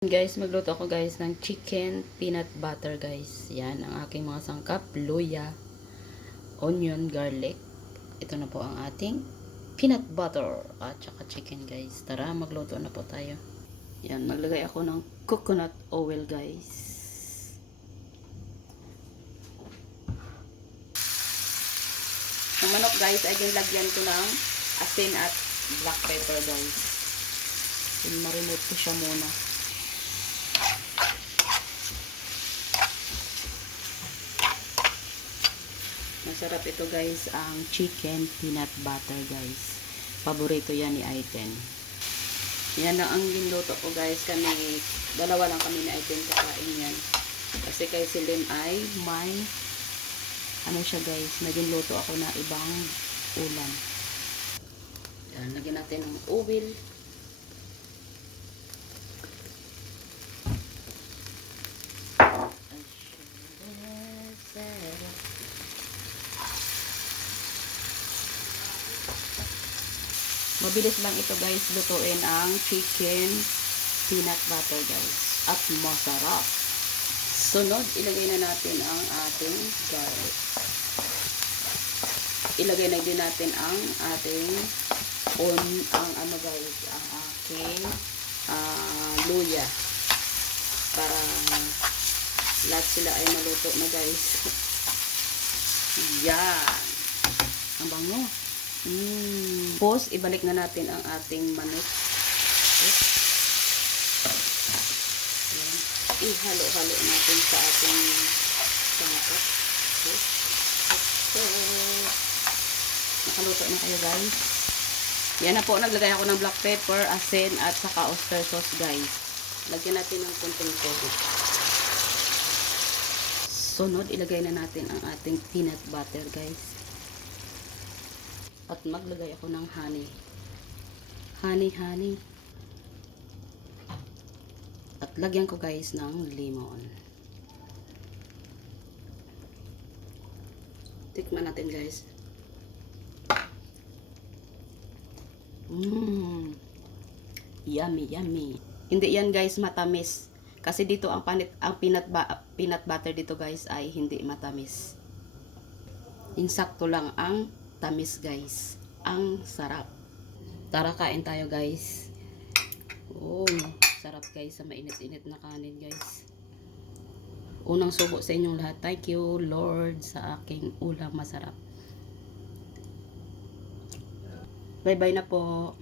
Guys, magluto ako guys ng chicken peanut butter guys. Yan ang aking mga sangkap, luya, onion, garlic. Ito na po ang ating peanut butter at saka chicken guys. Tara, magluto na po tayo. Yan, maglagay ako ng coconut oil guys. Ang manok guys ay ginlagyan ko ng asin at black pepper guys. Marinate ko siya muna. Masarap ito guys ang chicken peanut butter guys. Paborito yan ni Aiten. Yan na ang ginluto ko guys. Kami, dalawa lang kami ni Aiten kakain yan. Kasi kay Silim ay may ano siya guys, naginluto ako na ibang ulam. Yan, lagyan natin ng oil. Mabilis lang ito guys, lutuin ang chicken peanut butter guys. At masarap. Sunod, ilagay na natin ang ating garlic. Ilagay na din natin ang ating on ang ano guys, ang aking ah, luya. Para lahat sila ay maluto na guys. Yan. Ang bango. Mm. Tapos, ibalik na natin ang ating manok. Yan. Ihalo-halo natin sa ating sangkap. Nakaluto na kayo guys. Yan na po, naglagay ako ng black pepper, asin, at saka oyster sauce guys. Lagyan natin ng konting tubig. Sunod, ilagay na natin ang ating peanut butter guys. At maglagay ako ng honey. Honey, honey. At lagyan ko guys ng lemon. Tikman natin guys. Mmm. Yummy, yummy. Hindi yan guys matamis. Kasi dito ang panit ang peanut ba, peanut butter dito guys ay hindi matamis. Insakto lang ang tamis guys. Ang sarap. Tara kain tayo guys. Oh, sarap guys sa mainit-init na kanin guys. Unang subo sa inyong lahat. Thank you Lord sa aking ulam masarap. Bye bye na po.